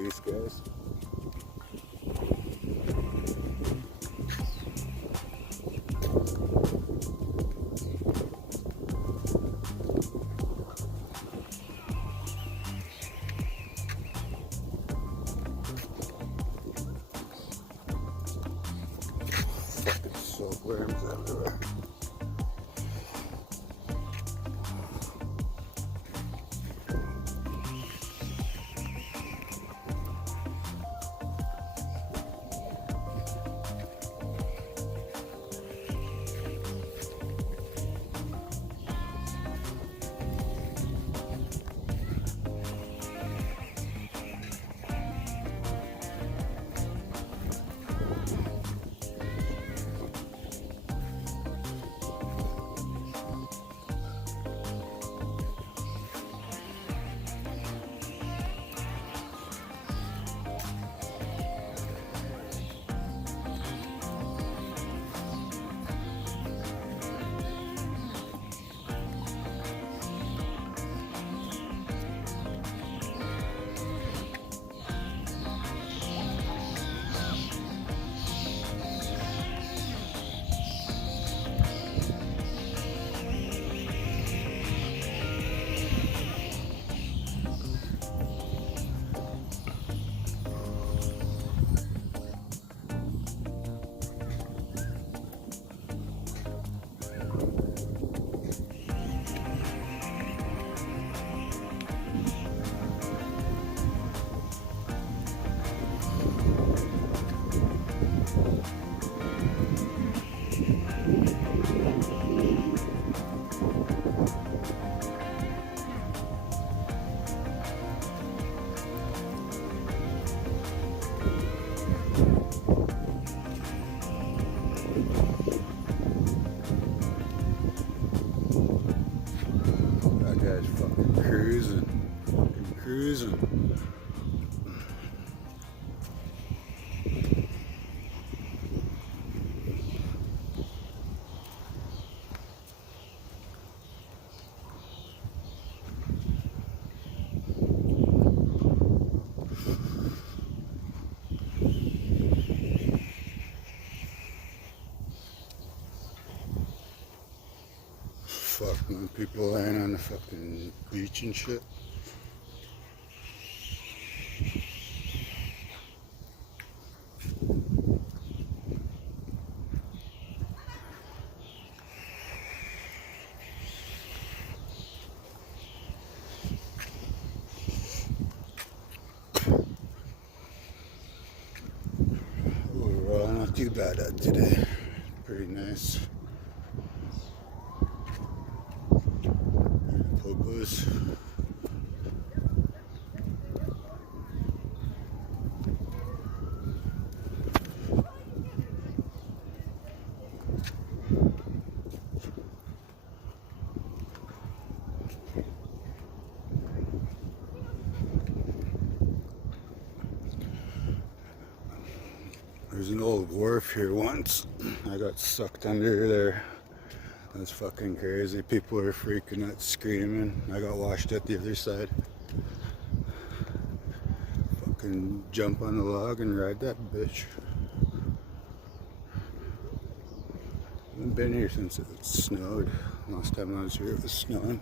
goose, guys. Fucking silkworms everywhere. That guy's fucking cruising. Fucking people laying on the fucking beach and shit. Overall, not too bad out today. Pretty nice. Popos. There's an old wharf here once. I got sucked under there. That's fucking crazy. People are freaking out, screaming. I got washed at the other side. Fucking jump on the log and ride that bitch. I haven't been here since it snowed. Last time I was here it was snowing.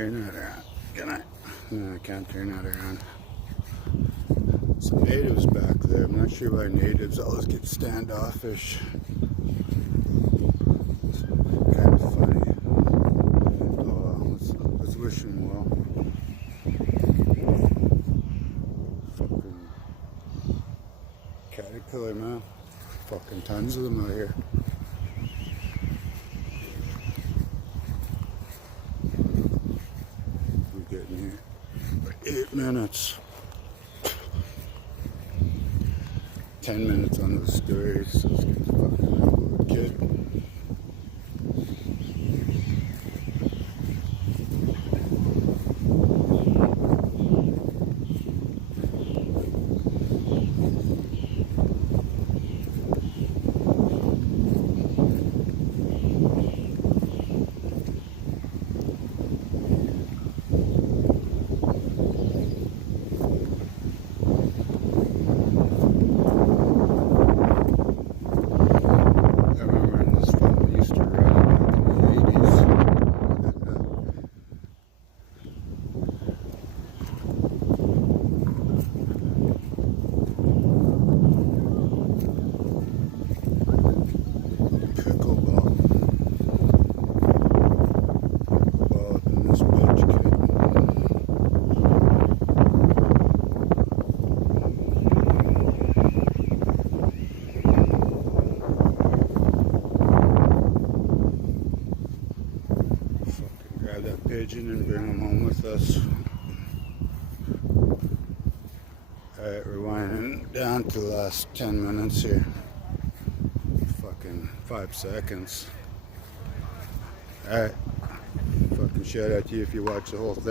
turn that around. Can I? No, I can't turn that around. Some natives back there. I'm not sure why natives always get standoffish. It's kind of funny. Oh well, let's wish them well. Fucking caterpillar, man. Fucking tons of them out here. We're getting here. 8 minutes. 10 minutes on those stories. So let's get the fucking upload, kid. Grab that pigeon and bring him home with us. Alright, we're winding down to the last 10 minutes here. Fucking 5 seconds. Alright. Fucking shout out to you if you watch the whole thing.